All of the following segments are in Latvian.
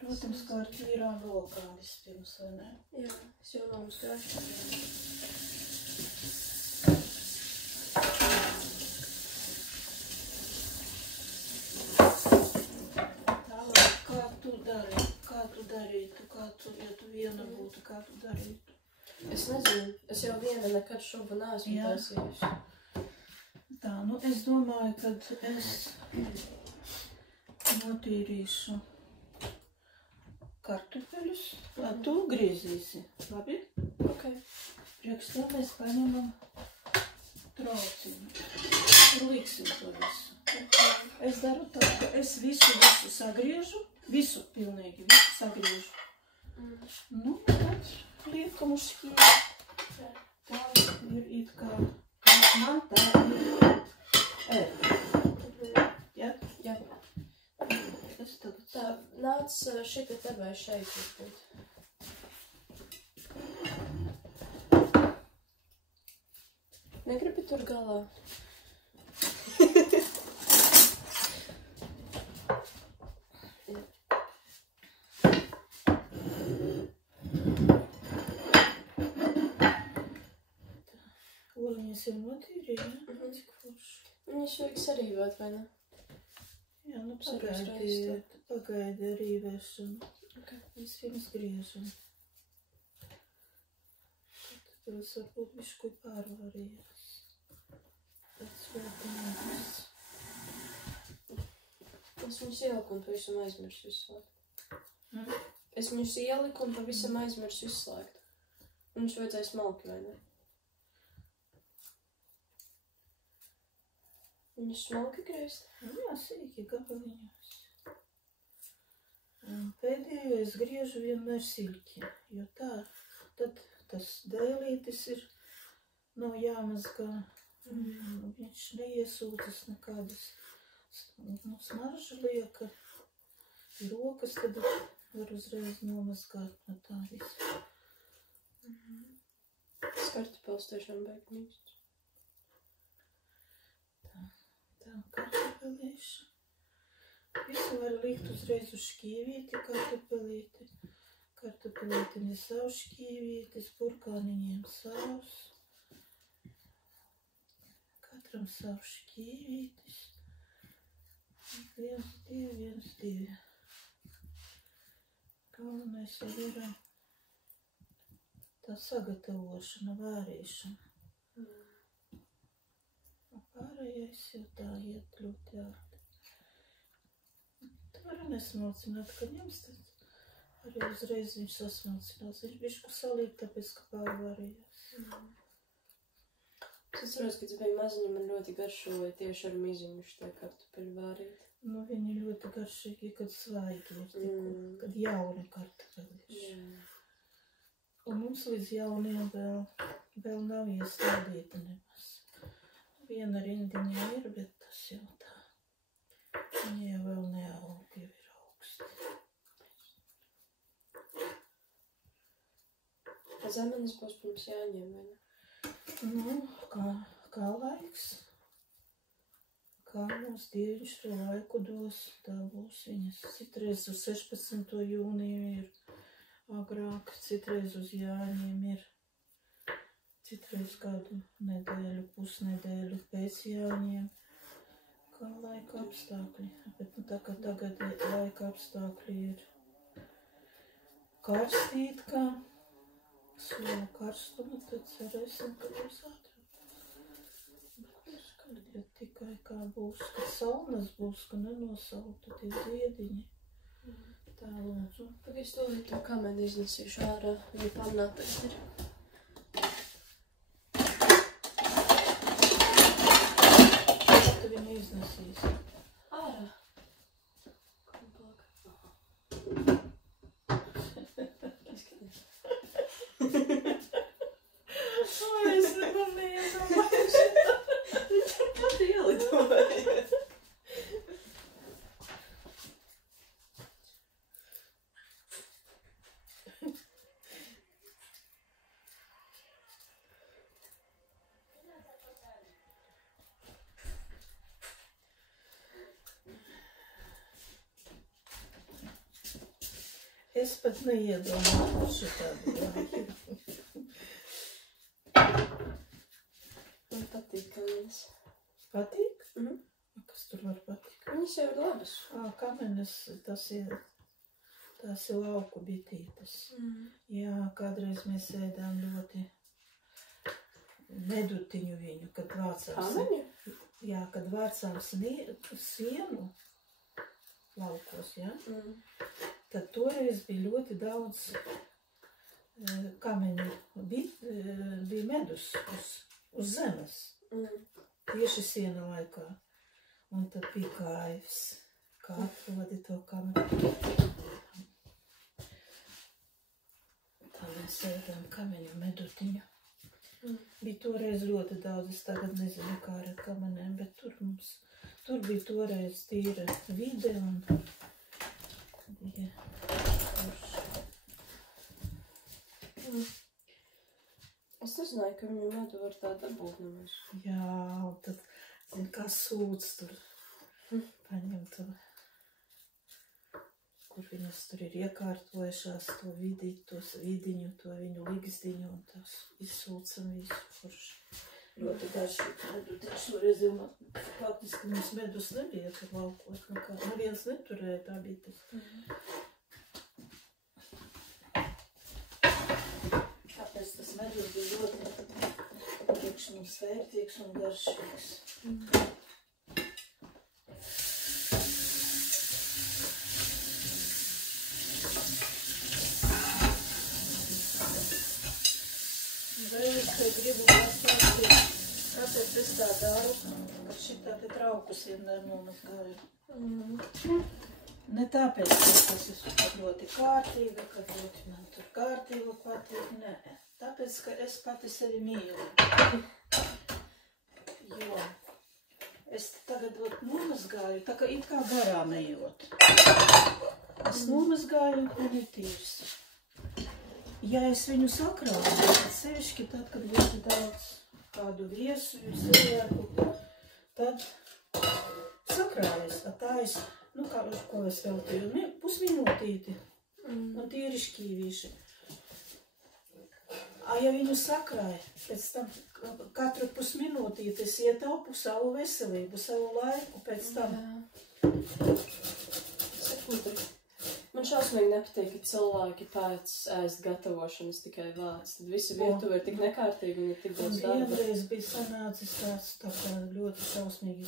Protams, kā ar tīrām rokām vispirms, vai ne? Jā, es jau nomazgāšu. Tālāk, kā tu darītu, ja tu viena būtu, kā tu darītu? Es nezinu, es jau viena nekad šubu neesmu taisījusi. Tā, nu es domāju, kad es notīrīšu kartupeļus, tu griezīsi, labi? Ok. Priekš tam mēs paņemam trauciņu, liksim to visu. Es daru tā, ka es visu sagriežu, pilnīgi visu sagriežu. Nu, tad liekam uz šķīvi. Tā ir it kā, man tā ir. Ja? Jā. Es tagad Tā, nāc šita te vai šeit varbūt. Negribi tur galā? Oliņas ir notīrīja, cik forši. Viņas vajag sarīvāt, vai ne? Jā, nu pagaidi rīvēšanu. Okay. Vispirms griežam. Tad es varbūt bišku pārvarījās. Tāds ļoti nebūs. Es viņus ieliku un pavisam aizmirsu izslēgt. Es viņus ieliku un pavisam aizmirsu izslēgt. Mums vajadzēja smalki, vai ne? Viņus smalki griezt? Jā, sīki gabaliņos. Pēdējo es griežu vienmēr silki, jo tā, tad tas dēlītis nav jāmazgā. Viņš neiesūcas nekādas smaržu lieka. Rokas tad var uzreiz nomazgāt no tā visu. Kartupels tiešām baigi mīksts. Tā, kartupelīšu. Visu var likt uzreiz uz šķīvīti, kartupelīti. Kartupelītim ir savs šķīvītis, burkāniņiem savs. Katram savs šķīvītis. 1, 2, 1, 2. Galvenais jau ir tā sagatavošana, vārīšana. Pārējais jau tā iet ļoti ārti. Tu vari nesmalcināt, ka ņems, tad arī uzreiz viņš sasmalcinās. Viņš bišku salīt, tāpēc, ka pārvārījās. Es atceros, kad es biju maziņa, man ļoti garšoja tieši ar miziņu šitai kartupeļu vārīt. Nu, viņi ļoti garšīgi, kad svaigi ir, kad jauni kartupeļiši. Un mums līdz jauniem vēl nav iestādīta nemaz. Viena rindiņa ir, bet tas jau tā. Viņa jau vēl neaug, jau ir augsti. Zemenes būs pirms jāņem, vai ne? Nu, kā laiks. Kā mums Dieviņš to laiku dos, tā būs viņas. Citreiz uz 16. jūniju ir agrāk, citreiz uz Jāņiem ir. Citreiz kādu nedēļu, pusnedēļu pēc Jāņiem. Kā laika apstākļi. Bet nu, tā kā tagad laika apstākļi ir karstīt, kā soli karstumu, tad cerēsim, ka būs ātrāk. Ja tikai kā būs, ka saunas būs, ka nenosaltu tie ziediņi. Tā lūdzu. Pagaiz to līdz to kameni iznesīšu ārā, viņa pannā tagad ir. Tu viņu iznesīs? Ārā. Es nedomēju, Pat ielidoja. Es pat neiedomājos šitādi vajag. Man patīk kamenes. Patīk? Mhm. Kas tur var patikt? Viņas jau ir labas. Kamenes, tās ir lauku bitītes. Jā, kādreiz mēs ēdām ļoti medutiņu viņu, kad vācām. Kameņu? Jā, kad vācām sienu laukos, jā. Tad toreiz bija ļoti daudz kameņu. Bija medus uz zemes. Tieši siena laikā. Un tad bija kaifs. Kā atrodi to kameņu. Tā mēs ēdām kameņu medutiņu. Bija toreiz ļoti daudz, es tagad nezinu, kā ar kamenēm, bet tur bija toreiz tīra vide un bija forši. Es nezināju, ka viņu medu var tā dabūt nemaz. Jā, un tad, zin, kā sūds tur paņem to, kur viņas tur ir iekārtojušās, to vidiņu, to viņu ligzdiņu un tās izsūcam visu forši. Ļoti garšīgi medu, tieši toreiz jau faktiski mums medus nebija tur laukos, neviens neturēja tā bites. Tāpēc tas medus bija ļoti priekš mums vērtīgs un garšīgs. Vēl es te gribu pastāstīt, kāpēc es tā daru, ka šitā te traukus vienmēr nomazgāju. Ne tāpēc, ka tas ir ļoti kārtīga, ka ļoti man tur kārtība patīk, nē. Tāpēc, ka es pati sevi mīlu. Jo es tagad nomazgāju, tā kā it kā garām ejot. Es nomazgāju un ir tīrs. Ja es viņu sakrāju, tad sevišķi tad, kad ļoti daudz kādu viesu, cilvēku, tad sakrājas. Tā es, ko es veltīju, pusminūtīti un tīri šķīvīši. Ja viņu sakrāja, pēc tam katru pusminūtīti es ietaupu savu veselību, savu laiku pēc tam. Sekundi. Man šausmīgi nepatīk, ka cilvēki pēc ēst gatavošanas tikai vāc. Tad visi virtuve ir tik nekārtīgi un ir tik daudz darba. Un vienreiz bija sanācis tāds tā kā ļoti šausmīgi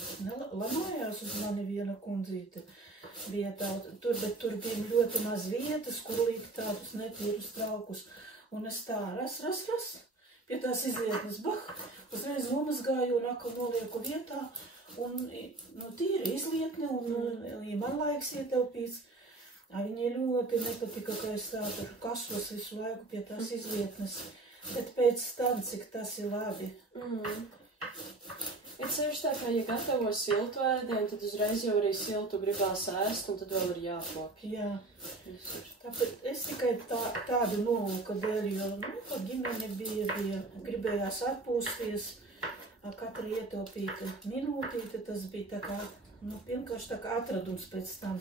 lamājās uz mani viena kundzīte. Bet tur bija ļoti maz vietas, kur likt tādus netīrus traukus. Un es tā ras, pie tās izlietnes, uzreiz nomazgāju un atkal nolieku vietā. Un tīra izlietne un man laiks ietelpīts. Viņai ļoti nepatika, ka es tā tur kasos visu laiku pie tās izlietnes. Bet pēc tam, cik tas ir labi. Ir sevišķi tā, ka, ja gatavo siltu ēdienu, tad uzreiz jau arī siltu gribās ēst, un tad vēl ir jākopja. Jā. Tāpēc es tikai tādu nolūka dēļ, jo, kad ģimene bija, gribējās atpūsties, katra ietaupīta minūtīte, tas bija tā kā, vienkārši tā kā atradums pēc tam.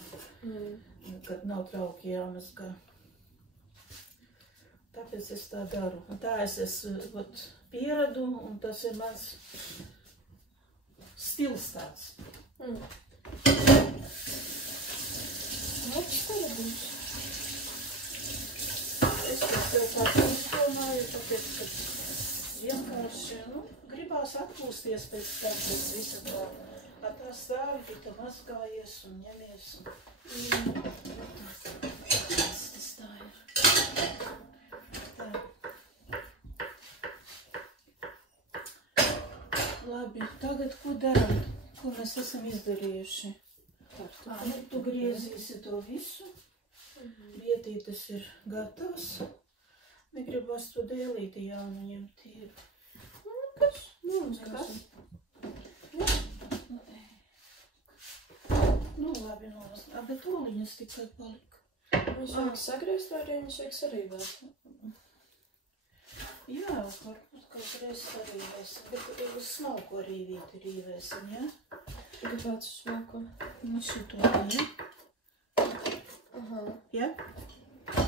Kad nav trauki jāmazgā. Tāpēc es tā daru. Un tā es pieradu, un tas ir mans stils tāds. Labs pieradums. Es tev pats izdomāju, tāpēc, ka vienkārši, gribās atpūsties pēc tam, pēc visa tā. Tā stāvi, pie tā mazgājies un ņemies. Tas tā ir. Tā. Labi, tagad ko darām? Ko mēs esam izdarījuši? Tu griezīsi to visu. Vietītes ir gatavs. Negribas to dēlīti jaunu ņemt tīru. Kas? Kas? Labi, bet oliņas tikai palika. Viņus vajag sagriezt, vai arī viņus vajag sarīvēt? Jā, varbūt kaut reiz sarīvēsim, bet uz smalko rīvīti rīvēsim, jā? Kāpēc uz smalko? Šito, jā? Aha. Jā?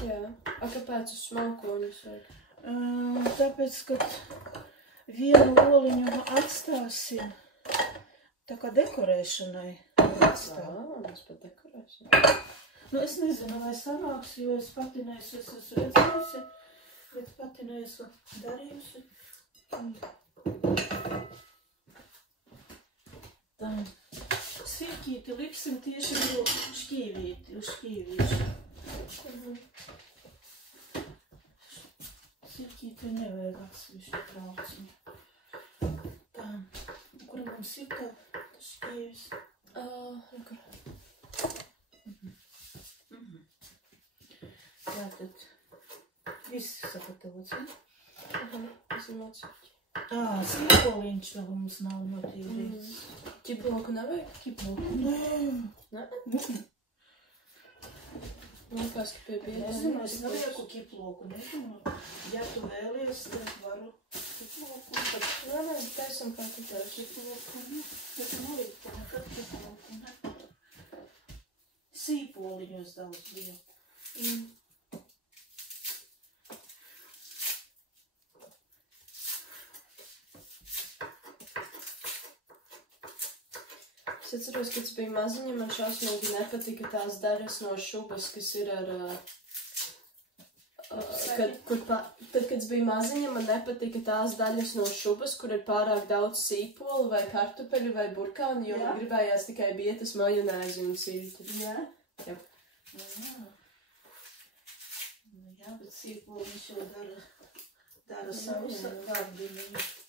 Jā. A, kāpēc uz smalkoņus vajag? Tāpēc, kad vienu oliņu atstāsim tā kā dekorēšanai. Mēs pat dekorēsim. Nu, es nezinu, vai sanāks, jo es patinēšu, es esmu redzējusi, bet patinēšu darījusi. Tā. Sīkīti liksim tieši uz šķīvīšu. Sīkīti nevajag atsevišķi trauciņu. Tā. Kur mums ir tā šķīvis? Kur? Tātad viss sagatavots, ja? Es mācīju. Sīkoliņš vēl mums nav notīrīts. Ķiploku nevajag? Ķiploku? Nē. Ne? Likās, ka pie pietā. Nezinu, es nelieku ķiploku, nezinu. Ja tu vēlies, tad varu ķiploku. Nē, mēs taisam kā tu tev. Ķiploku, ne? Bet nelieku nekad ķiploku, ne? Sīpoliņos daudz lieku. Es atceros, kad es biju maziņa, man šausmīgi nepatika tās daļas no šubas, kas ir ar... Tad, kad es biju maziņa, man nepatika tās daļas no šubas, kur ir pārāk daudz sīpolu vai kartupeļu vai burkāni, jo man gribējās tikai bietas majonēzi un silti. Jā? Jā. Jā, bet sīpoliņš jau dara savus atgādījumus.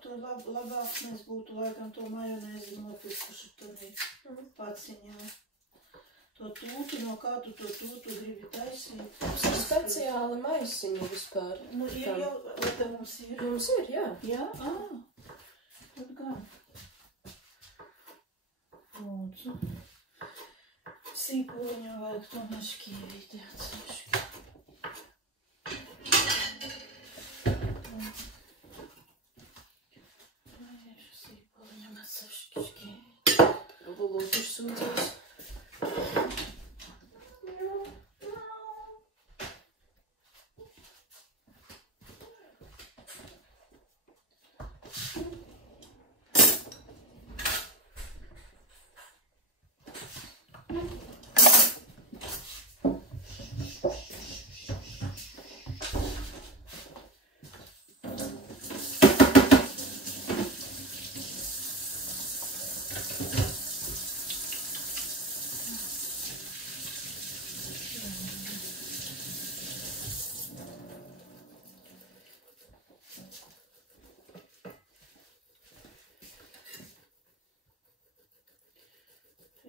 To labāk mēs būtu laikam to majonēzi nopirkuši tādā paciņā. To tūtu, no kā tu to tūtu gribi taisīt? Mums ir speciāli maisiņi vispār. Nu, ir jau, vai te mums ir? Mums ir, jā. Jā? Tad gan. Lūdzu. Sīpoliņu vajag tomēr šķīvīt, atsevišķi. Lūdzu, sūdzēs.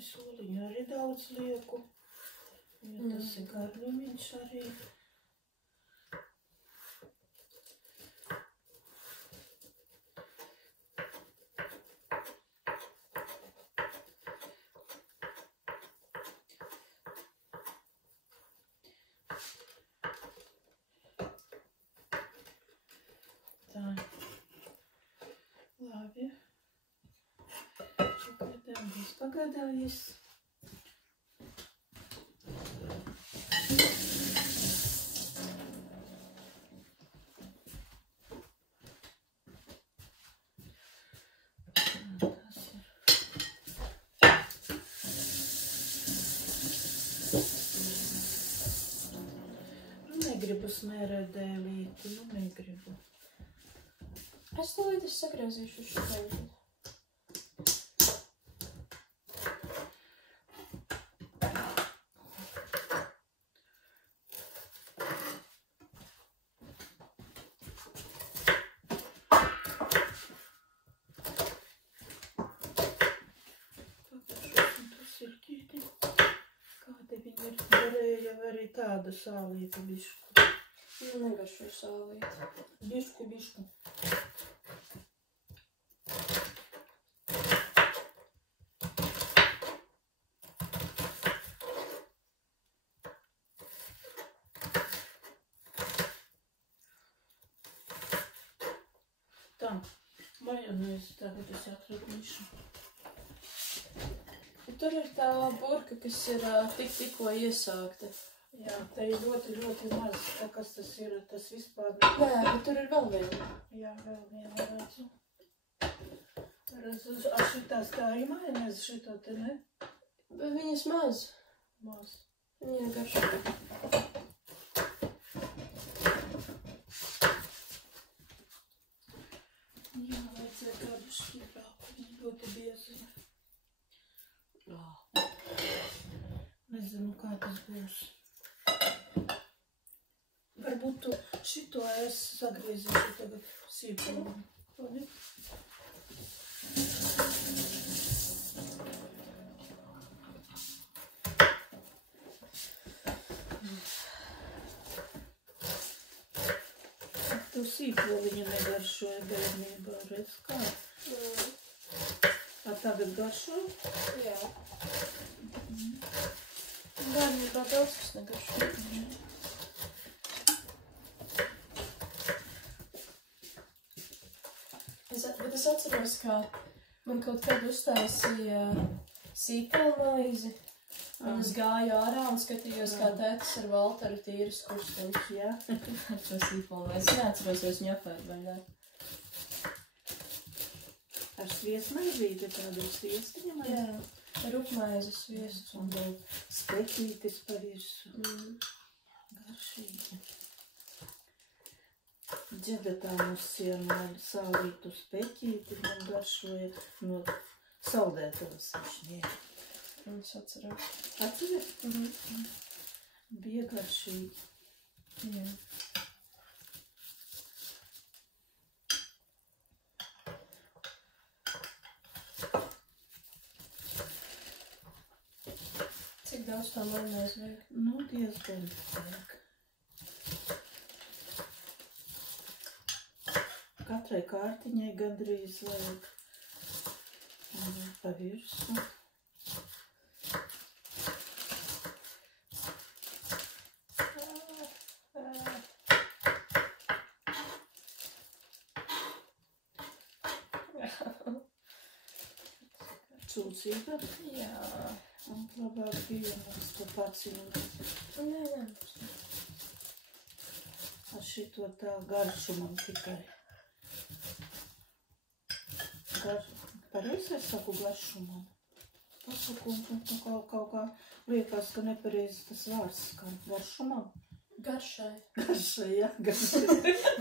Soliņu arī daudz lieku, jo tas ir garļumiņš arī. Tā. Labi. Pagaidām viss. Negribu smērēt dēlīti, negribu. Es tūlīt sagrāzīšu uz šo. Tādu sālītu bišku. Negašu sālītu. Bišku. majonēzi tagad es atradīšu. Tur ir tā burka, kas ir tikko iesākta. Jā, te ir ļoti, ļoti maz. Tā, kas tas ir, tas vispār... Nē, bet tur ir vēl viena. Jā, vēl viena redzu. Redzu, šitās tā ir majonēzi, šitā te ne? Bet viņas maz. Maz. Viņa garšo. Jā, vajadzēja kādu šķīrāku, viņa ļoti biezi. Nezinu, kā tas būs. Varbūt tu šito es sagriezīšu tagad sīpolu. Labi? Tu sīpoliņu negaršoja bērnībā, redz kā? A tagad garšoja? Jā. Bērnībā daudz kas negaršo. Bet es atceros, ka man kaut kad uztaisīja sīpolu maizi. Un es gāju ārā un skatījos, kā tētis ar Valteru tīras kursteņus. Jā. Šo sīpolu maizi. Es neatceros, es viņu apēdu vai ne. Ar sviestmaizīti tādu sviestiņu maizi? Jā. Ar upmaizes sviests. Un vēl speķītis par visu. Garšīgi. Dzeda tā mums sienāļa sālītu speķīti, man garšoja no saldētavas viņš ņēma. Es atceros. Atceries? Bija garšīgi. Jā. Cik daudz tā majonēzi vajag? Nu, diezgan vajag. Katrai kārtiņai gandrīz vajag pa virsu. Cūcīga? Jā. Un labāk bija mums to paciņu. Nē. Ar šito tā garšu man tikai. Pareizi es saku garšu man. Pasaku, un kaut kā liekas, ka nepareizi tas vārds skan. Garšu man? Garšai. Garšai, jā, garšai.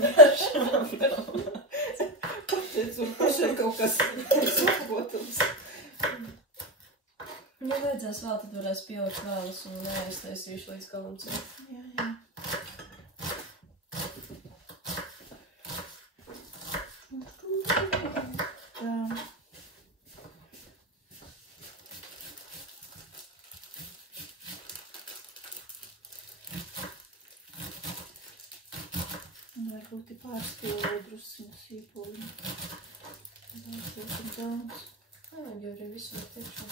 Garšai. Pateicu, un pašai kaut kas sakotams. Ja vajadzēs vēl, tad varēs pielikt vēlas un neaiztaisīšu līdz galam citu. Jā. Tā. Varbūt pārspīlēju drusiņu sīpoli. Vajadzētu daudz. Jā, jau arī visu var tiekšā.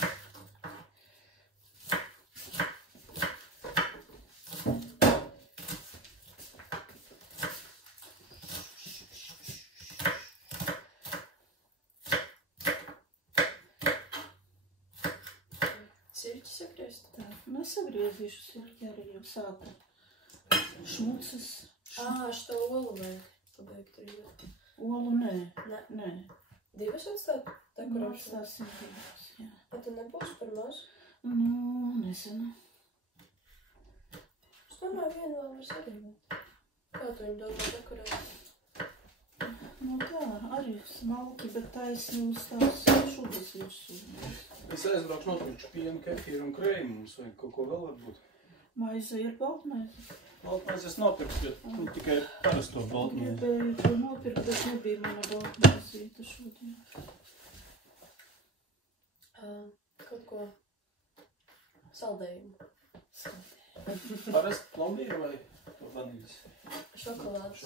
Sirķi sagriezt? Tā, nu es sagriezīšu sirķi arī jau sāku. Šmucis. Šo olu vajag pabeigt rīvēt. Olu nē. Nē. Divas atstāt? Dekorāšanu? Atstāsim divas, jā. Bet tu nebūs par maz? Nu, nezinu. Es domāju, vienu vēl var sarīvēt. Kā tu viņu domā dekorēt? Nu tā, arī smalki, bet taisni uz tās šubas virsū. Es aizbraucu nopirkšu pienu, kefīru un krējumu. Mums vajag kaut ko vēl varbūt. Maize ir baltmaize. Baltmaize es nopirkšu, bet tikai parasto baltmaizi. Gribēju to nopirkt, bet nebija mana baltmaizīta šodien. Kaut ko saldējumu. Parasti plombīru vai vaniļas? Šokolādes.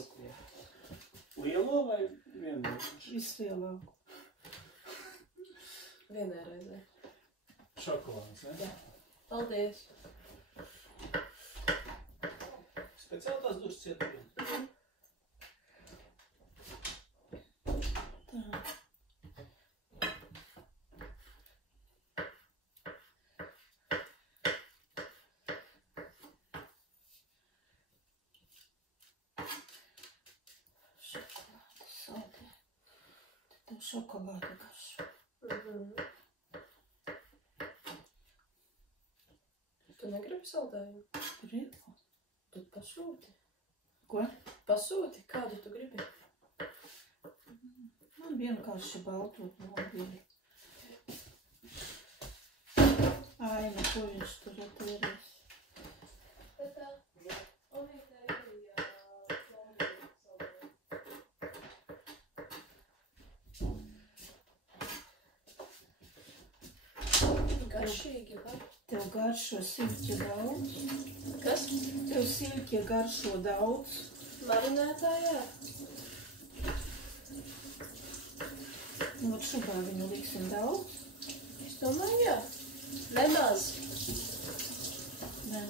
Lielo vai vienu? Vislielāku. Vienai reizē. Šokolādes, ne? Jā. Paldies. Speciāli tās dušas cietuvien. šokolāde garšo. Tu negribi saldējumu? Gribu. Tad pasūti. Ko? Pasūti, kādu tu gribi? Man vienkārši balto plombieri. Aina, ko viņš tur atērēs? Garšīgi, vai? Tev garšo siļķa daudz. Kas? Tev siļķa garšo daudz. Marinētājā? Nu, vat šubā viņu liksim daudz. Es domāju, jā. Nemaz. Nē.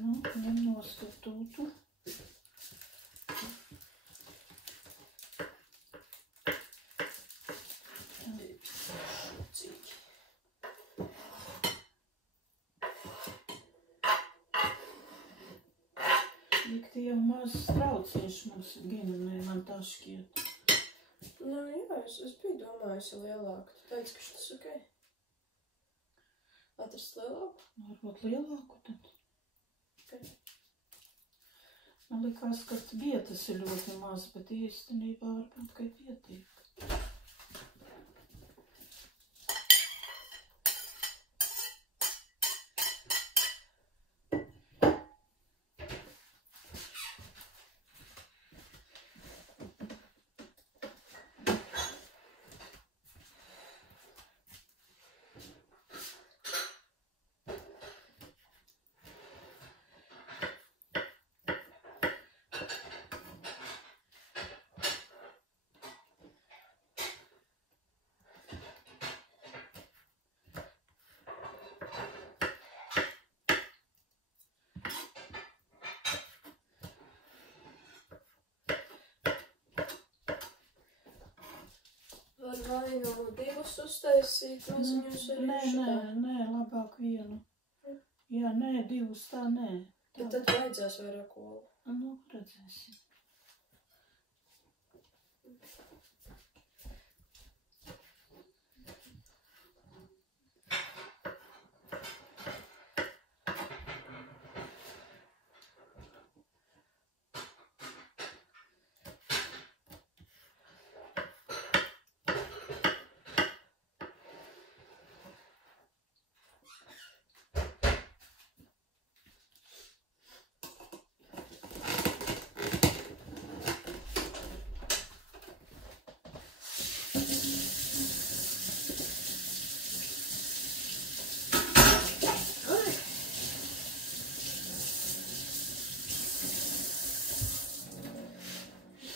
Nu, ņem nost to tūtu. Ikti jau maz strauciņš mums ģimenē, man tā šķiet. Nu, jā, es biju domājusi lielāku. Tu teici, ka šitas ok? Atrast lielāku? Varbūt lielāku tad. Ok. Man likās, ka vietas ir ļoti maz, bet īstenībā varbūt, ka pietiek. Var vai no divus uztaisīt maziņus arī šitā? Nē, labāk vienu. Jā, nē, divus tā nē. Bet tad vajadzēs vairāk olu. Nu, redzēsim.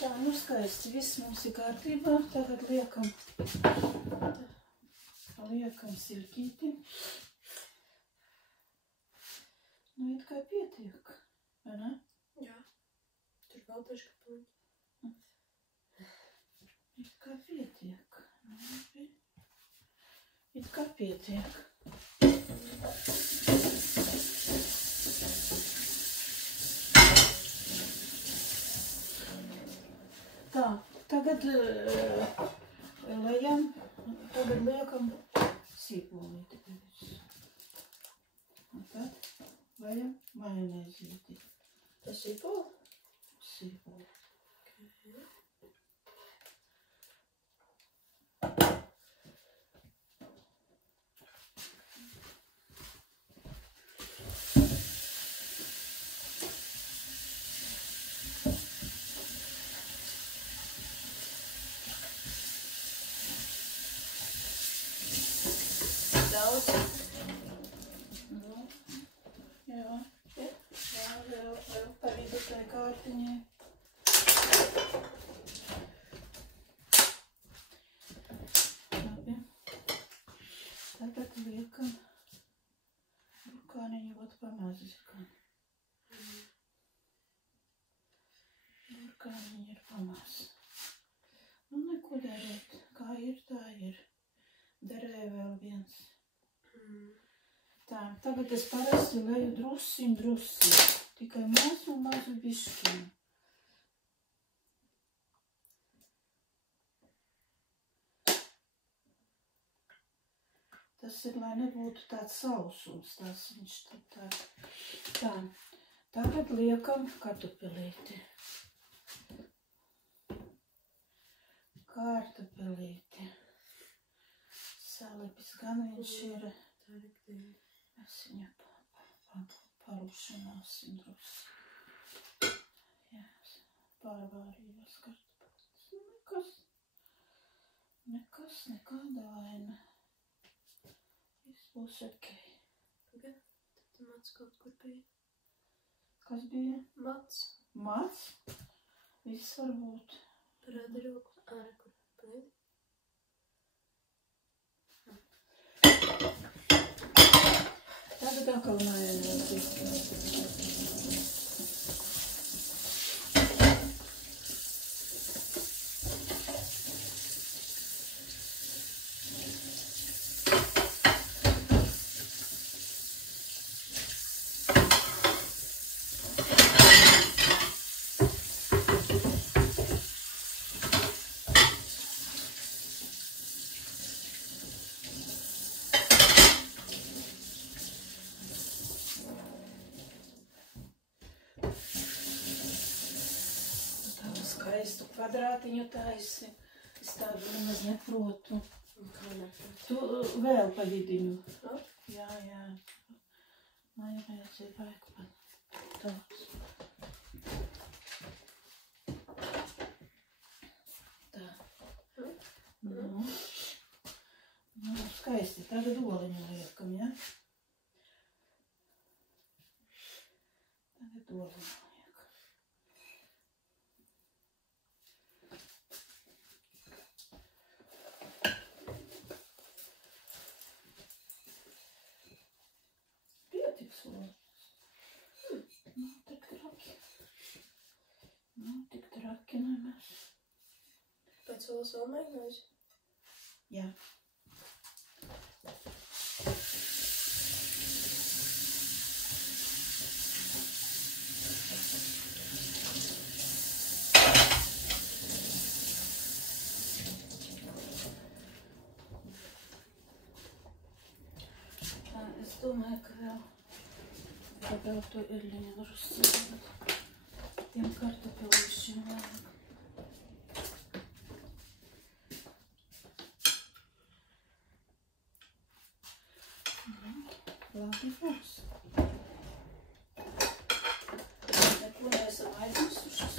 Tā, nu skaisti, viss mums ir kārtībā. Tagad liekam silķīti. Nu, it kā pietiek, vai ne? Jā. Tur vēl daži kapuļi. It kā pietiek. It kā pietiek. Tā, tagad liekam sīpolīti. Un tad lejam majonēzīti. Tas sīpoli? Sīpoli. Daudz. Nu, jā. Jā, vēl pa vidu tai kārtiņai. Labi. tagad liekam burkāniņu ot pamaziņu. Burkāniņi ir pamaz. Nu, neko darīt. Kā ir, tā ir. Derēja vēl viens. Tā, tagad es parasti leju drusiņu. Tikai mazu bišķiņu. Tas ir, lai nebūtu tāds sausums. Tas viņš tā. Tā, tagad liekam kartupelīti. Kartupelīti. Salipis gan viņš ir. Mēs viņu parušināsim drusi. Jā, pārvārījos kartupelītes. Nekas, nekāda vaina. Viss būs ok. Pagad, tad mats kaut kur bija. Kas bija? Mats. Mats? Viss var būt. Parāda roku. Ārā, kur paliek. Tagad atkal majonēzi. Skaistu kvadrātiņu taisi. Es tādu nemaz neprotu. Kā neprotu? Tu vēl pa vidiņu. No? Jā. Majonēzi vajag pat daudz. Tā. Nu, skaisti. Tagad oliņu liekam, ja? Tagad oliņu. Tik traki nemaz. Pēc solas vēl mēģinājis? Jā. Tā, es domāju, ka vēl to irļiņu drusku. Tiem kartupelīšiem vajag. Labi būs. Neko neesam aizmirsušas.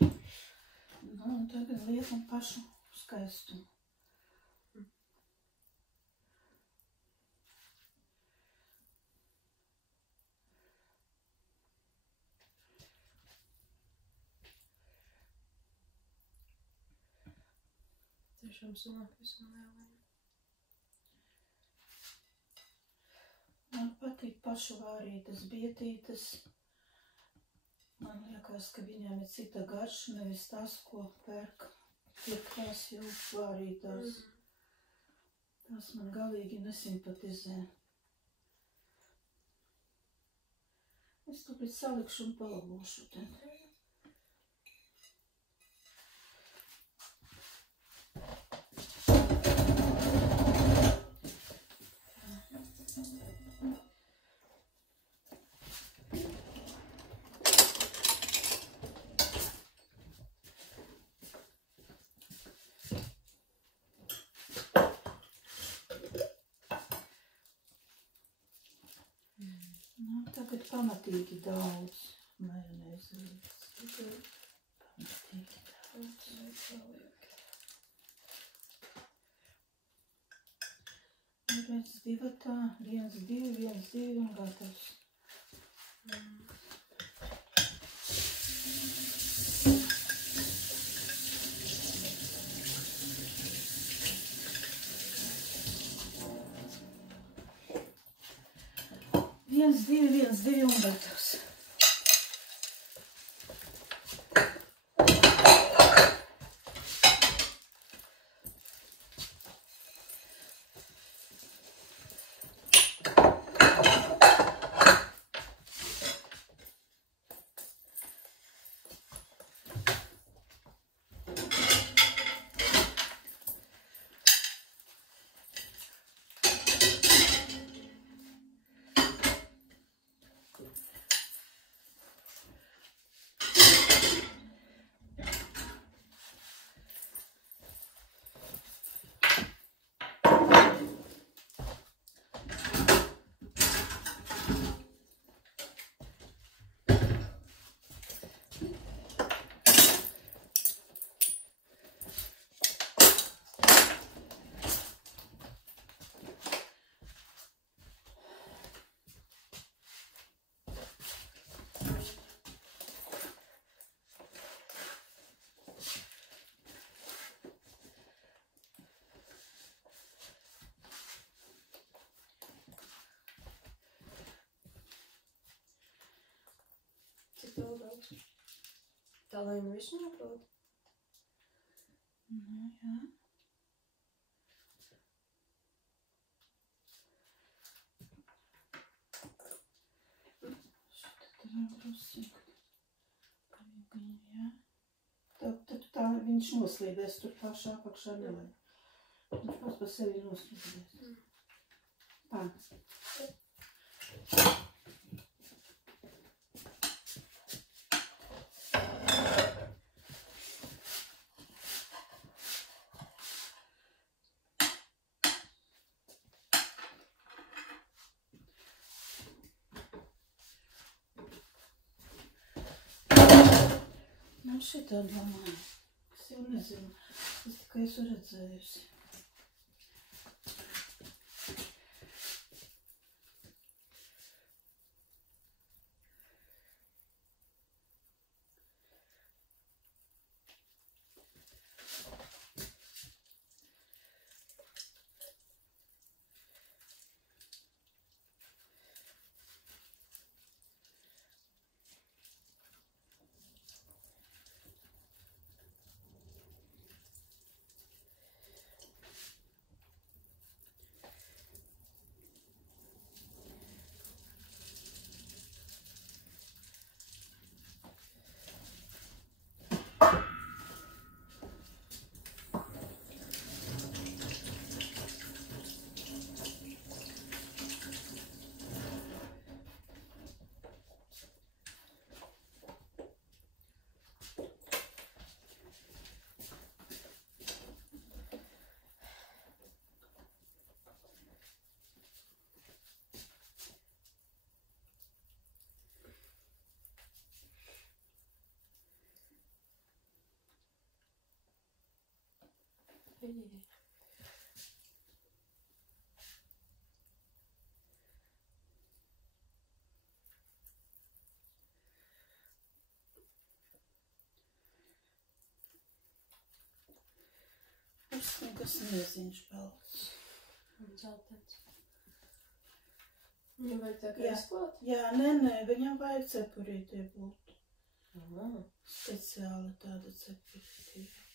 Nu, un tagad liekam pašu skaistumu. Tiešām sanāk visam lielajam. Man patīk pašu vārītas bietītes. Man liekas, ka viņām ir cita garša, nevis tās, ko pērk pirktās jau vārītās. Tās man galīgi nesimpatizē. Es tūpīt salikšu un palabošu te. Tagad pamatīgi daudz majonēzi liekas. Pamatīgi daudz. Viens, divi tā, 1, 2, 1, 2 un gatavs. 1, 2 un gatavs. Cik vēl daudz? Tā, lai nu visu noprot. Nu, jā. Šitā ir drusku. Jā. Tad tā viņš noslīdēs, tur pašā apakšā nevajag. Viņš pats par sevi noslīdēs. Tā. Nu, šitā domāju. Es jau nezinu. Es tikai esmu redzējusi. Es nekas neziņš palicis. Un zeltens. Viņam vajag tā kā izklāt? Jā, nē, viņam vajag cepurītie būt. Aha. Speciāli tāda cepurītie.